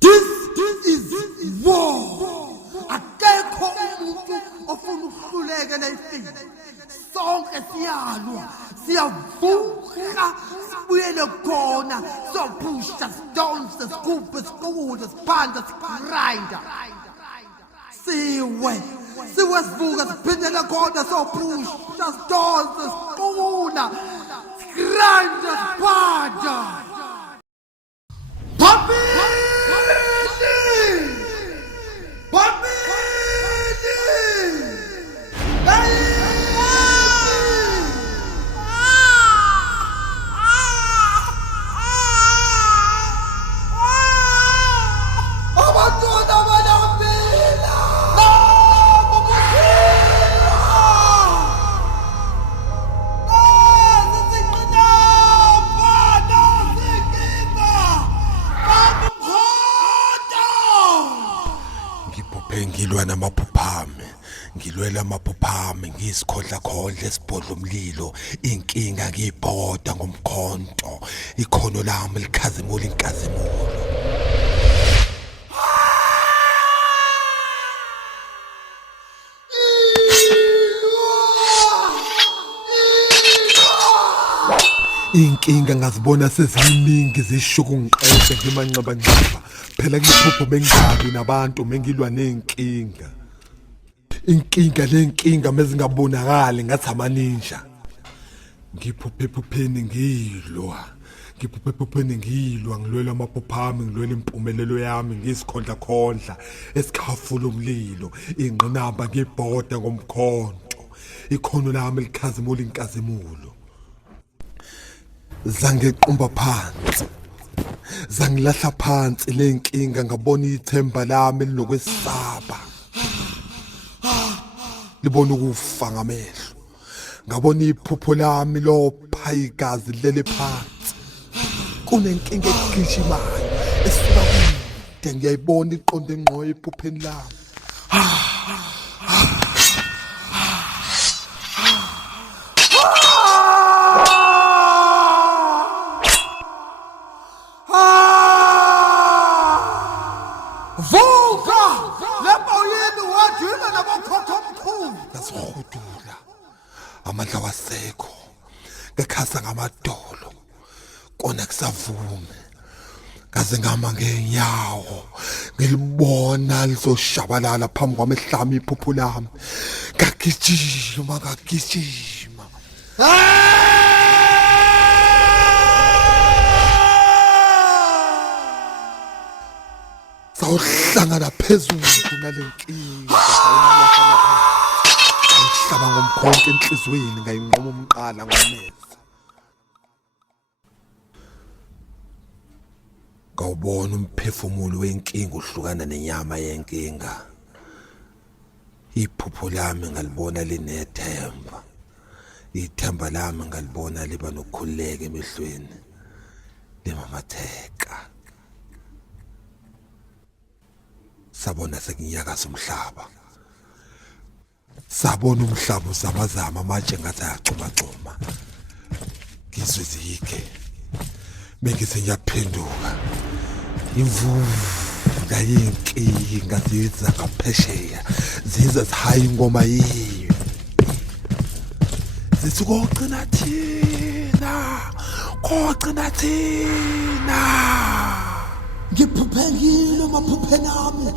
This is war. Akekho umuntu ofuna ukuhluleka lefini. Sonke siyalwa, siyavuka, sibuyele khona, sophusha, stones, scoop, school, spanda, grinder. Siwe sivuka siphindele khona, sophusha, stones, school, grinder, spanda. Ngilwa namaphuphame, ngilwela amaphuphame, ngisikhodla esibhodla umlilo, inkinga ngiyibhoda ngomkhonto, ikhono lami likhazimula inkazimulo. Inkinga ngazibona seziningi zishuka ungiqede ngimanqaba phela ngiphupho bengabi nabantu mengilwa nenkinga. Inkinga mezingabonakali ngathi amaninja. Ngiphuphepheni ngilwa ngilwela amaphuphami, ngilwela impumelelo yami, ngisikhondla esikhafula umlilo, ingqinamba ngibhoda ngomkhonto, ikhono lami likhazimula inkazimulo. Zangequmba phansi, zangilahla phansi lenkinga, ngabona ithemba lami linokwesaba, libona ukufa ngamehlo, ngabona iphupho lami lopha igazi lele phansi. Kunenkinga egijimayo esuka kude, ngiyayibona iqonde ngqo ephupheni lami. Vuka! Lapho yini wadwina nabokhokho omkhulu. Ngazihudula, amandla wasekho, ngakhasa ngamadolo, kona kusavume. Ngaze ngama ngenyawo, ngilibona lizoshabalala phambi kwami ehlami iphupho lami. Ngagijima. Sawuhlangana phezulu nalenkinga, ngihlaba ngomkhonto enhlizweni, ngayinqoma umqala ngomeza. Ngawubona umphefumulo wenkinga uhlukana nenyama yenkinga. Iphupho lami ngalibona linethemba, ithemba lami ngalibona liba nokukhuleka emehlweni, limamatheka. Sabona sekunyakaza umhlaba, sabona umhlaba uzamazama, amatshe ngathi ayacuma, ngizwe izike, bengithi ngiyaphenduka. Imvula yinkinga ziza ngaphesheya, ziza zihaya ingoma yimpi, zithi kogcina thina. Ngiphuphengile emaphupheni ami,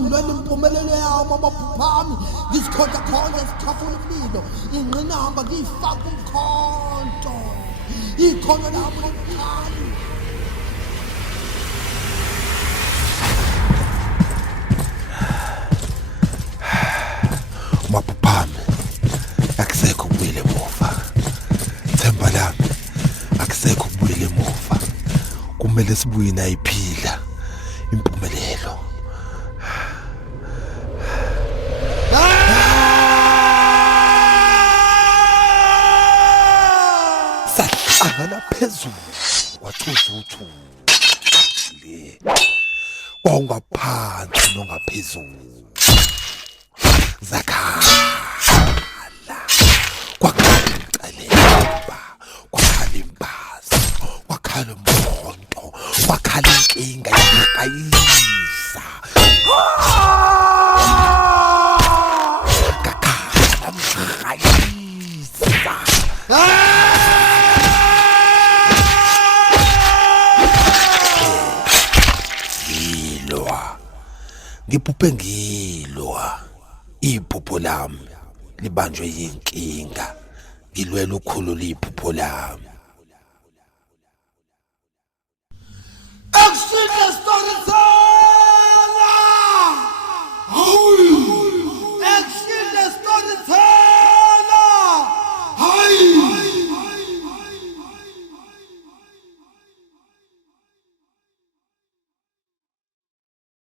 ngilwela impumelelo yami amaphuphami, ngisikhonda esikhafula umlilo, ingqinamba ngiyifaka umkhonto, ikhono lami lokukhali. Maphuphami akusekho ukubuyela emuva, themba lami akusekho ukubuyela emuva. Kumele sibuye nayiphila impumelelo. Sahlangana phezulu wathuzuthu le kwawungaphansi nongaphezulu, zakhala kwakhala imbazo, kwakhala umkhonto, kwakhala inkinga yaqayisa kakhala mqayisa ngiphuphe ngilwa iphupho lami libanjwe yinkinga ngilwela ukukhulula iphupho lami Action story.